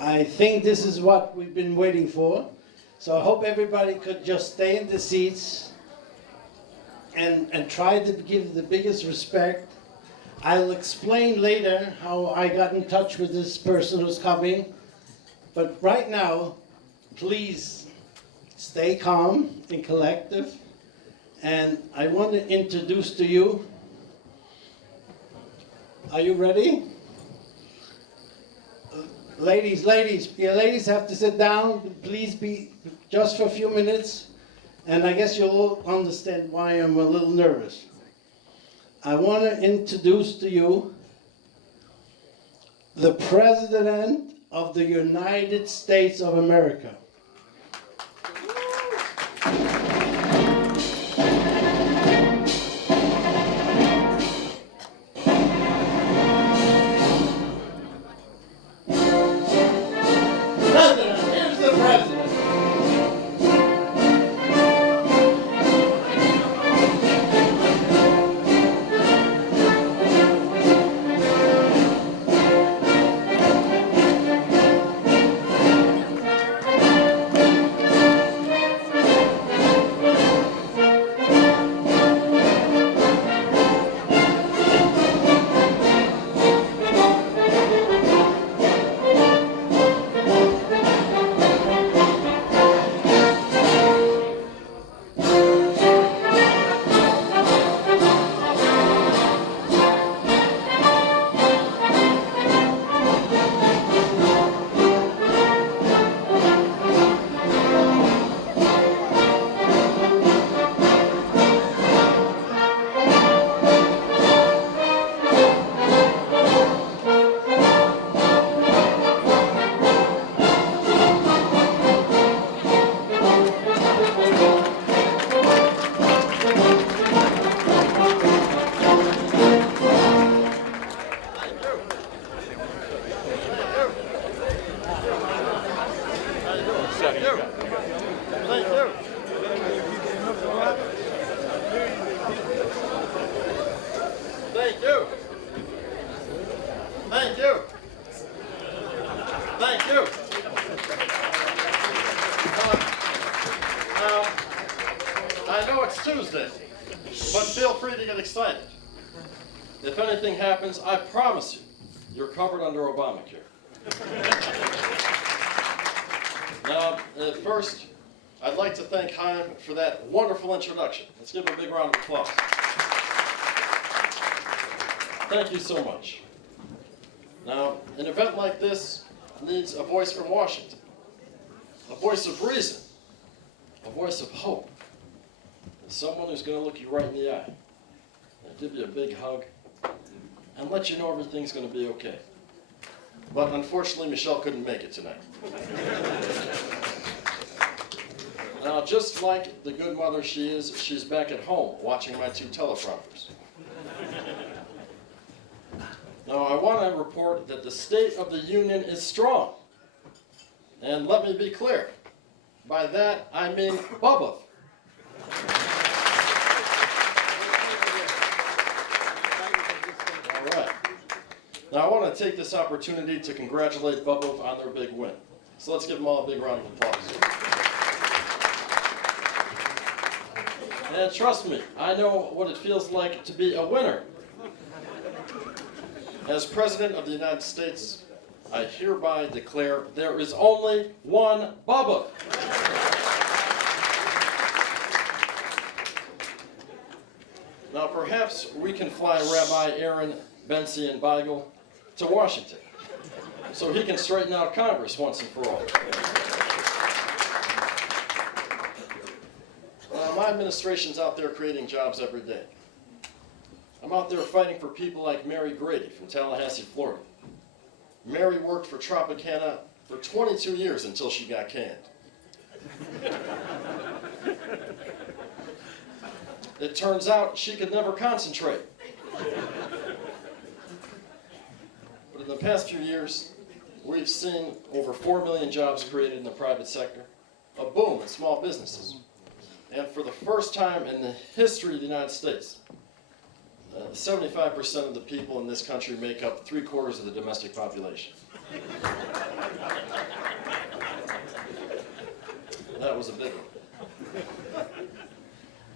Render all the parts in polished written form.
I think this is what we've been waiting for. So I hope everybody could just stay in the seats and try to give the biggest respect. I'll explain later how I got in touch with this person who's coming. But right now, please stay calm and collective. And I want to introduce to you. Are you ready? Ladies, you ladies have to sit down. Please be just for a few minutes. And I guess you'll all understand why I'm a little nervous. I want to introduce to you the President of the United States of America. I promise you, you're covered under Obamacare. Now, first, I'd like to thank Chaim for that wonderful introduction. Let's give him a big round of applause. Thank you so much. Now, an event like this needs a voice from Washington, a voice of reason, a voice of hope, and someone who's going to look you right in the eye and give you a big hug and let you know everything's going to be okay. But unfortunately, Michelle couldn't make it tonight. Now, just like the good mother she is, she's back at home watching my 2 teleprompters. Now, I want to report that the State of the Union is strong. And let me be clear. By that, I mean Bubba. Now, I want to take this opportunity to congratulate Bubba on their big win. So let's give them all a big round of applause. And trust me, I know what it feels like to be a winner. As President of the United States, I hereby declare there is only one Bubba. Now, perhaps we can fly Rabbi Aaron Bensi and Beigel to Washington so he can straighten out Congress once and for all. My administration's out there creating jobs every day. I'm out there fighting for people like Mary Grady from Tallahassee, Florida. Mary worked for Tropicana for 22 years until she got canned. It turns out she could never concentrate. But in the past few years, we've seen over 4 million jobs created in the private sector, a boom in small businesses. And for the first time in the history of the United States, 75% of the people in this country make up 3/4 of the domestic population. that was a big one.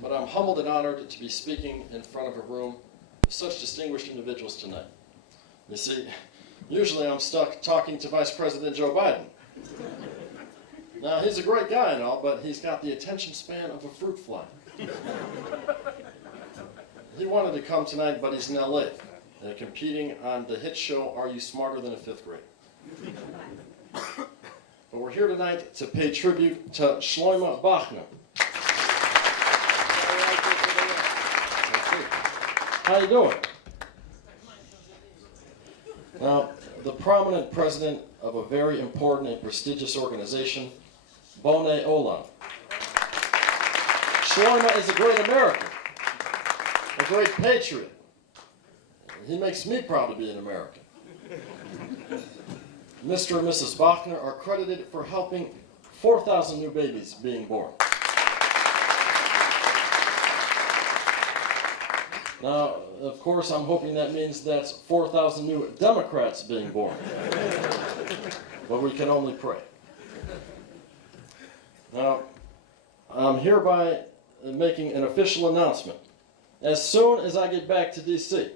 But I'm humbled and honored to be speaking in front of a room of such distinguished individuals tonight. You see, usually I'm stuck talking to Vice President Joe Biden. Now, he's a great guy and all, but he's got the attention span of a fruit fly. He wanted to come tonight, but he's in LA, competing on the hit show, Are You Smarter Than a Fifth Grade? But we're here tonight to pay tribute to Shlomo Bochner. How you doing? Now, the prominent president of a very important and prestigious organization, Bonei Olam. Shlomo is a great American, a great patriot. He makes me proud to be an American. Mr. and Mrs. Bochner are credited for helping 4,000 new babies being born. Now, of course, I'm hoping that means that's 4,000 new Democrats being born. But we can only pray. Now, I'm hereby making an official announcement. As soon as I get back to D.C.,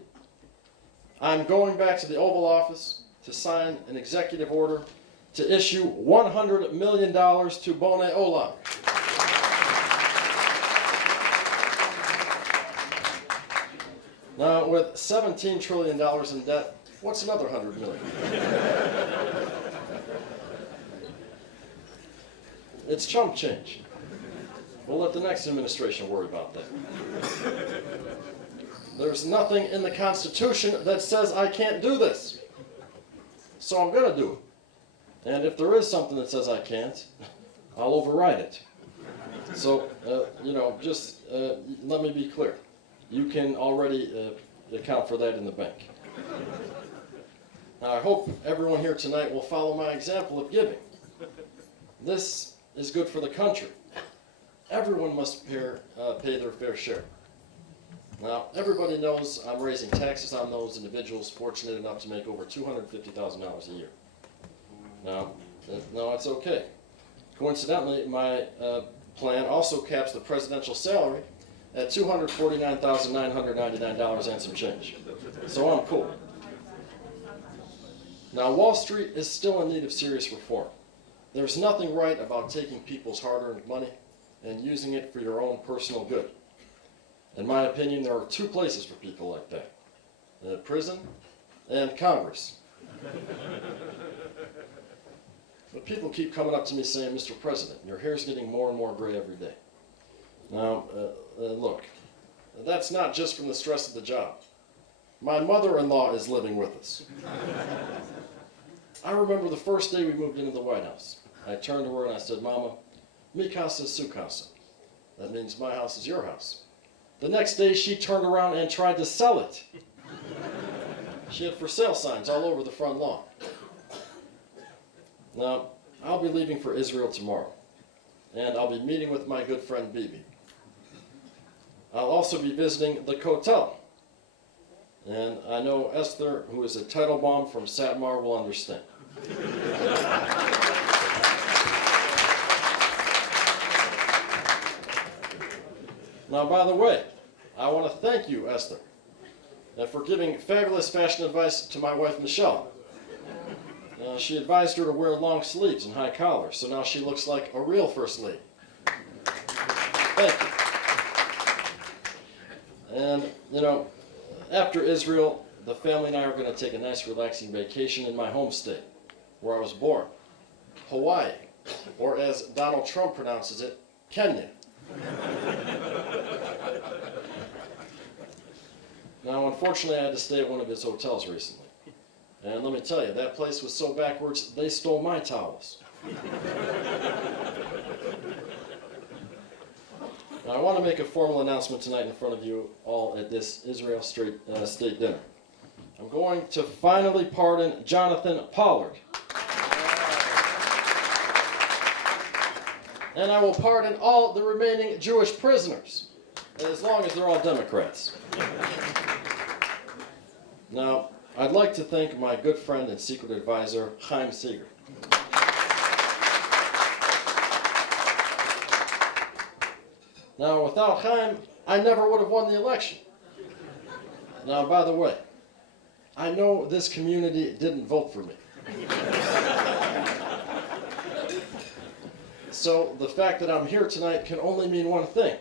I'm going back to the Oval Office to sign an executive order to issue $100 million to Bonei Olam. Now, with $17 trillion in debt, what's another $100 million? It's chump change. We'll let the next administration worry about that. There's nothing in the Constitution that says I can't do this. So I'm going to do it. And if there is something that says I can't, I'll override it. So, just let me be clear. You can already account for that in the bank. Now, I hope everyone here tonight will follow my example of giving. This is good for the country. Everyone must pay their fair share. Now, everybody knows I'm raising taxes on those individuals fortunate enough to make over $250,000 a year. Now, no, it's okay. Coincidentally, my plan also caps the presidential salary at $249,999 and some change. So I'm cool. Now, Wall Street is still in need of serious reform. There's nothing right about taking people's hard-earned money and using it for your own personal good. In my opinion, there are two places for people like that: prison and Congress. But people keep coming up to me saying, Mr. President, your hair's getting more and more gray every day. Now, look, that's not just from the stress of the job. My mother-in-law is living with us. I remember the first day we moved into the White House. I turned to her and I said, Mama, mi casa es su casa. That means my house is your house. The next day she turned around and tried to sell it. She had for sale signs all over the front lawn. Now, I'll be leaving for Israel tomorrow, and I'll be meeting with my good friend Bibi. I'll also be visiting the Kotel, and I know Esther, who is a Teitelbaum from Satmar, will understand. Now, by the way, I want to thank you, Esther, for giving fabulous fashion advice to my wife, Michelle. She advised her to wear long sleeves and high collars, so now she looks like a real First Lady. Thank you. And, after Israel, the family and I are going to take a nice, relaxing vacation in my home state, where I was born, Hawaii, or as Donald Trump pronounces it, Kenya. Now, unfortunately, I had to stay at one of his hotels recently. And let me tell you, that place was so backwards, they stole my towels. Now, I want to make a formal announcement tonight in front of you all at this Israel State dinner. I'm going to finally pardon Jonathan Pollard. And I will pardon all the remaining Jewish prisoners, as long as they're all Democrats. Now, I'd like to thank my good friend and secret advisor, Chaim Ziegler. Now, without Chaim, I never would have won the election. Now, by the way, I know this community didn't vote for me. So the fact that I'm here tonight can only mean one thing.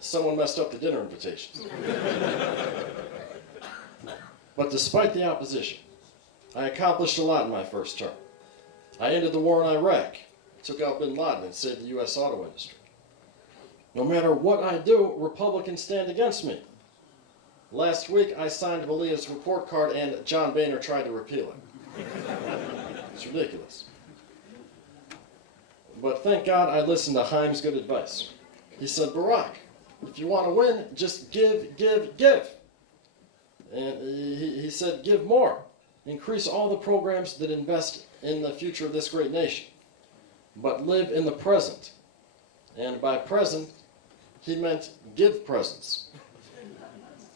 Someone messed up the dinner invitations. But despite the opposition, I accomplished a lot in my first term. I ended the war in Iraq, took out bin Laden, and saved the U.S. auto industry. No matter what I do, Republicans stand against me. Last week, I signed Valia's report card, and John Boehner tried to repeal it. It's ridiculous. But thank God I listened to Chaim's good advice. He said, Barak, if you want to win, just give, give, give. And he said, give more. Increase all the programs that invest in the future of this great nation. But live in the present. And by present, he meant give presents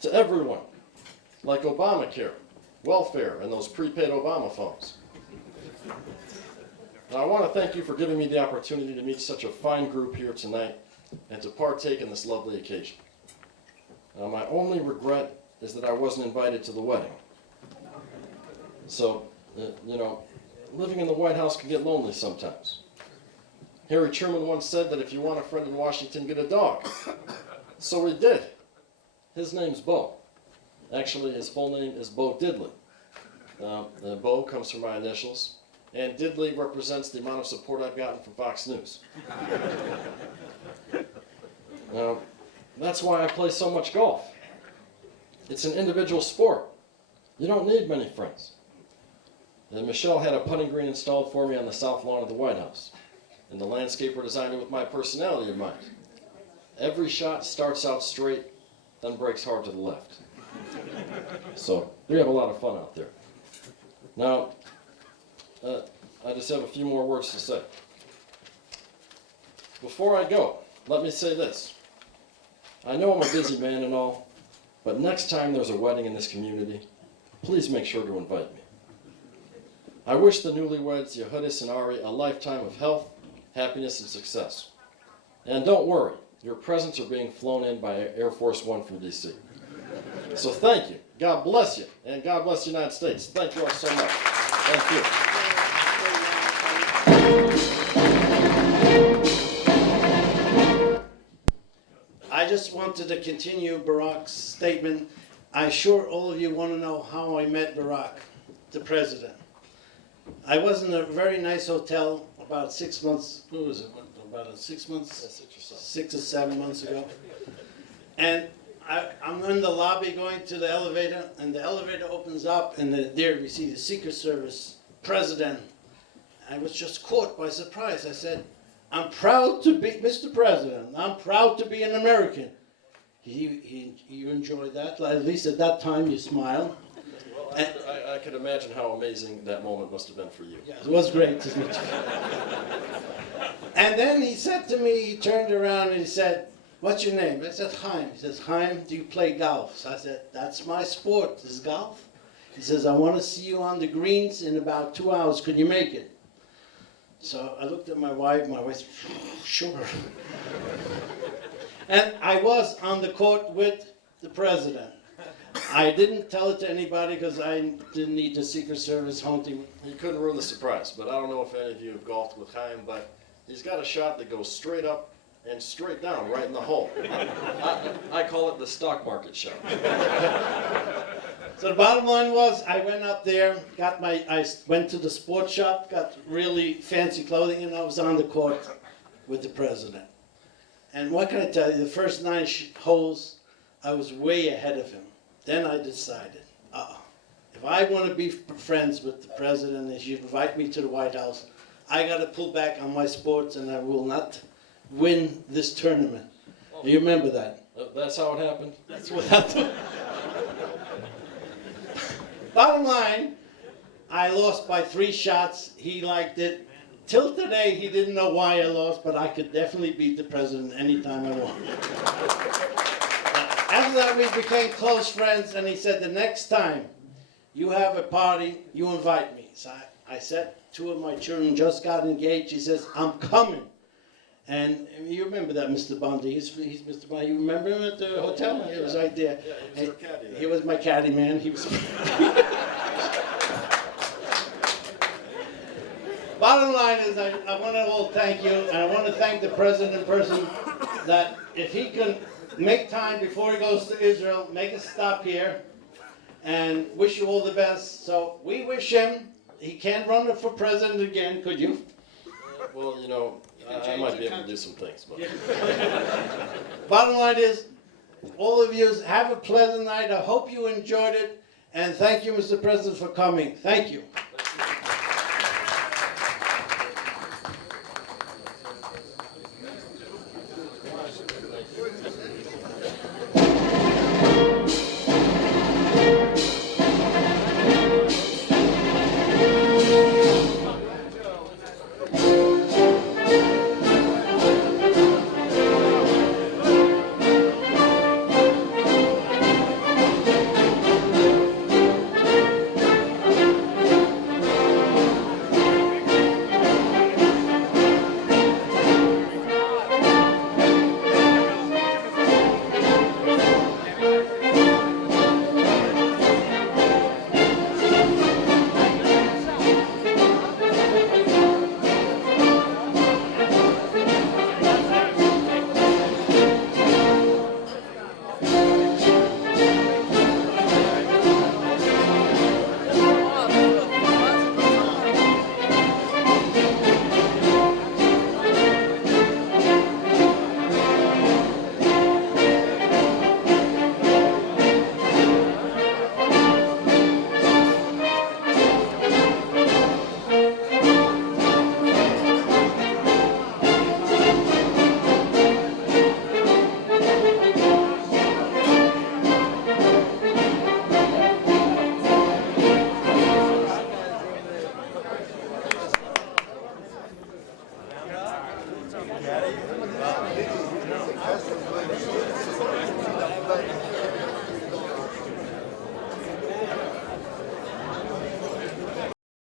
to everyone, like Obamacare, welfare, and those prepaid Obama phones. Now, I want to thank you for giving me the opportunity to meet such a fine group here tonight and to partake in this lovely occasion. Now, my only regret is that I wasn't invited to the wedding. So, living in the White House can get lonely sometimes. Harry Truman once said that if you want a friend in Washington, get a dog. So we did. His name's Bo. Actually, his full name is Bo Diddley. Bo comes from my initials, and Diddley represents the amount of support I've gotten from Fox News. That's why I play so much golf. It's an individual sport. You don't need many friends. And Michelle had a putting green installed for me on the south lawn of the White House. And the landscaper designed it with my personality in mind. Every shot starts out straight, then breaks hard to the left. So we have a lot of fun out there. Now, I just have a few more words to say. Before I go, let me say this. I know I'm a busy man and all, but next time there's a wedding in this community, please make sure to invite me. I wish the newlyweds, Yehudis and Ari, a lifetime of health, happiness, and success. And don't worry, your presents are being flown in by Air Force One from D.C. So thank you. God bless you. And God bless the United States. Thank you all so much. Thank you. I just wanted to continue Barak's statement. I'm sure all of you want to know how I met Barak, the president. I was in a very nice hotel about 6 months, what was it, about 6 months? 6 or 7 months ago. And I'm in the lobby going to the elevator, and the elevator opens up, and there we see the Secret Service president. I was just caught by surprise. I said, I'm proud to be, Mr. President, I'm proud to be an American. You enjoyed that, at least at that time you smiled. Well, I could imagine how amazing that moment must have been for you. Yeah, it was great to meet you. And then he said to me, he turned around and he said, what's your name? I said, Chaim. He says, Chaim, do you play golf? So I said, that's my sport, is golf. He says, I want to see you on the greens in about 2 hours. Could you make it? So I looked at my wife said, sure. And I was on the court with the president. I didn't tell it to anybody because I didn't need the Secret Service hunting. You couldn't ruin the surprise, but I don't know if any of you have golfed with Chaim, but he's got a shot that goes straight up and straight down right in the hole. I call it the stock market shot. So the bottom line was, I went up there, I went to the sports shop, got really fancy clothing, and I was on the court with the president. And what can I tell you, the first 9 holes, I was way ahead of him. Then I decided, if I want to be friends with the president, if you invite me to the White House, I got to pull back on my sports and I will not win this tournament. You remember that? That's how it happened? That's what happened. Bottom line, I lost by 3 shots. He liked it. Till today, he didn't know why I lost, but I could definitely beat the president anytime I want. After that, we became close friends, and he said, the next time you have a party, you invite me. So I said, 2 of my children just got engaged. He says, I'm coming. And you remember that, Mr. Bondi. He's Mr. Bondi. You remember him at the hotel? He was right there. Yeah, he was your caddy there. He was my caddy, man. He was. Bottom line is, I want to all thank you, and I want to thank the president in person that if he can make time before he goes to Israel, make a stop here, and wish you all the best. So we wish him. He can't run for president again, could you? Well, you know, I might be able to do some things. But. Bottom line is, all of you have a pleasant night. I hope you enjoyed it, and thank you, Mr. President, for coming. Thank you.